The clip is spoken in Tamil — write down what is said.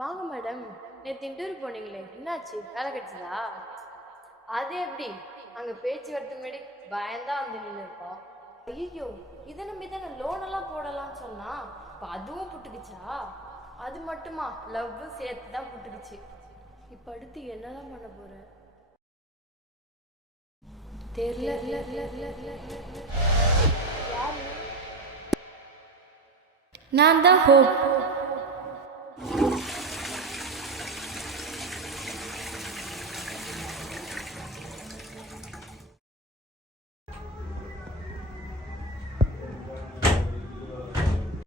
வாங்க மேடம். நேற்று இன்டர்வியூ போனீங்களே, என்னாச்சு? வேலை கிடைச்சதா? அது எப்படி? அங்கே பேச்சு வரது முன்னாடி பயந்தா வந்து நின்று இருக்கோம். ஐயோ, இதை நம்பி தானே லோன் எல்லாம் போடலாம்னு சொன்னா, இப்போ அதுவும் புட்டுக்குச்சா? அது மட்டுமா, லவ்வும் சேர்த்து தான் புட்டுக்குச்சு. இப்போ அடுத்து என்னதான் பண்ண போற? தெரியல. யாரு? நான் தான் ஹோப்.